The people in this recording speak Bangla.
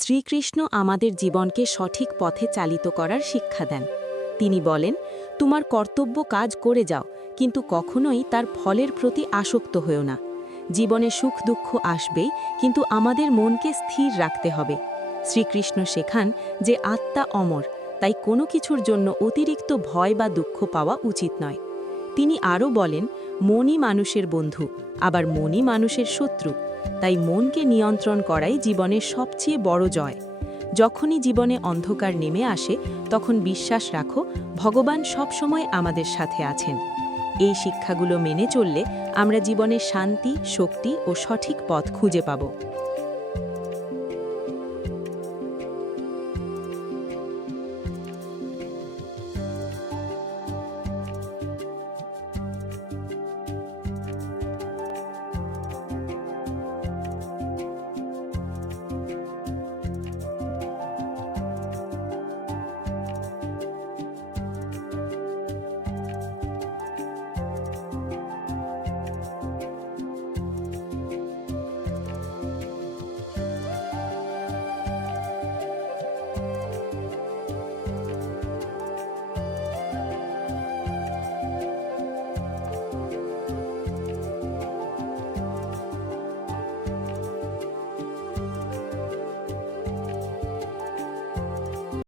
শ্রীকৃষ্ণ আমাদের জীবনকে সঠিক পথে চালিত করার শিক্ষা দেন। তিনি বলেন, তোমার কর্তব্য কাজ করে যাও, কিন্তু কখনোই তার ফলের প্রতি আসক্ত হও না। জীবনে সুখ দুঃখ আসবেই, কিন্তু আমাদের মনকে স্থির রাখতে হবে। শ্রীকৃষ্ণ শেখান যে আত্মা অমর, তাই কোনো কিছুর জন্য অতিরিক্ত ভয় বা দুঃখ পাওয়া উচিত নয়। তিনি আরও বলেন, মনই মানুষের বন্ধু, আবার মনই মানুষের শত্রু। তাই মনকে নিয়ন্ত্রণ করাই জীবনের সবচেয়ে বড় জয়। যখনই জীবনে অন্ধকার নেমে আসে, তখন বিশ্বাস রাখো, ভগবান সবসময় আমাদের সাথে আছেন। এই শিক্ষাগুলো মেনে চললে আমরা জীবনে শান্তি, শক্তি ও সঠিক পথ খুঁজে পাব।